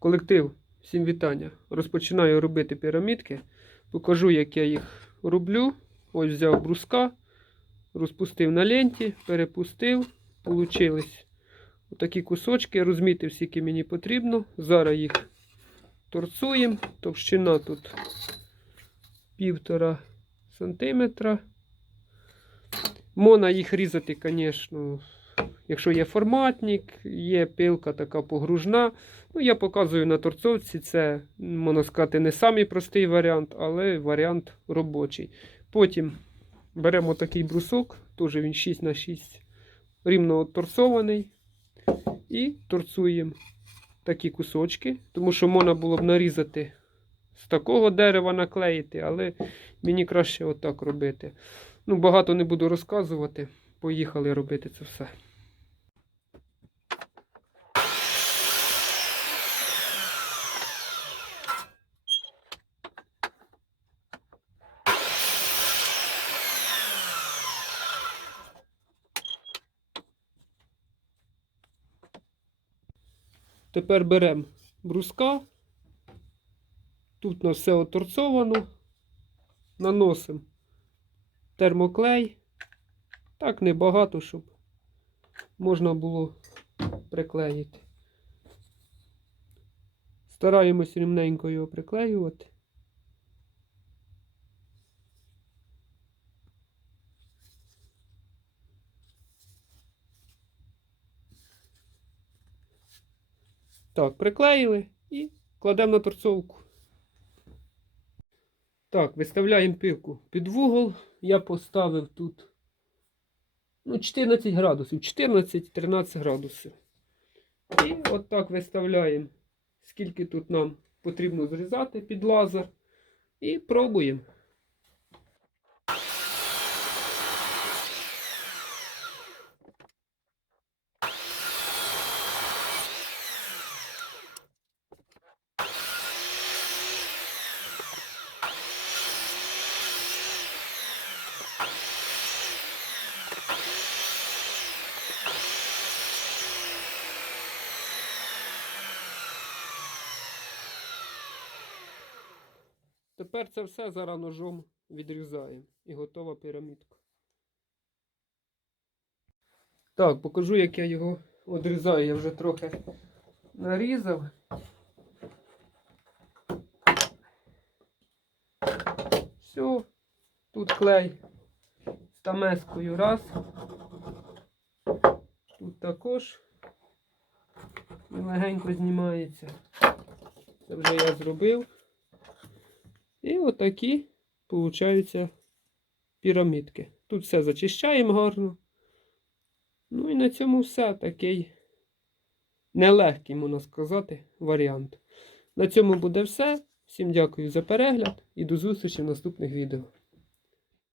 Колектив, всім вітання. Розпочинаю робити пірамідки. Покажу, як я їх роблю. Ось взяв бруска, розпустив на ленті, перепустив. Получились отакі кусочки, розмітив, скільки мені потрібно. Зараз їх торцуємо. Товщина тут півтора сантиметра. Можна їх різати, звісно, якщо є форматник, є пилка така погружна. Ну, я показую на торцовці. Це, можна сказати, не самий простий варіант, але варіант робочий. Потім беремо такий брусок, теж він 6 на 6 рівно торцований. І торцуємо такі кусочки, тому що можна було б нарізати з такого дерева наклеїти, але мені краще отак робити. Ну, багато не буду розказувати. Поїхали робити це все. Тепер беремо бруска. Тут у нас все оторцовано. Наносимо термоклей. Так небагато, щоб можна було приклеїти. Стараємось рівненько його приклеювати. Так, приклеїли і кладемо на торцовку. Так, виставляємо пилку під вугол. Я поставив тут ну, 14 градусів, 14-13 градусів. І от так виставляємо, скільки тут нам потрібно зрізати під лазер. І пробуємо. Тепер це все зараз ножом відрізаємо і готова пірамідка. Так, покажу, як я його відрізаю. Я вже трохи нарізав. Все, тут клей стамескою раз. Тут також він легенько знімається. Це вже я зробив. І отакі получаються пірамідки. Тут все зачищаємо гарно. Ну і на цьому все такий нелегкий, можна сказати, варіант. На цьому буде все. Всім дякую за перегляд і до зустрічі в наступних відео.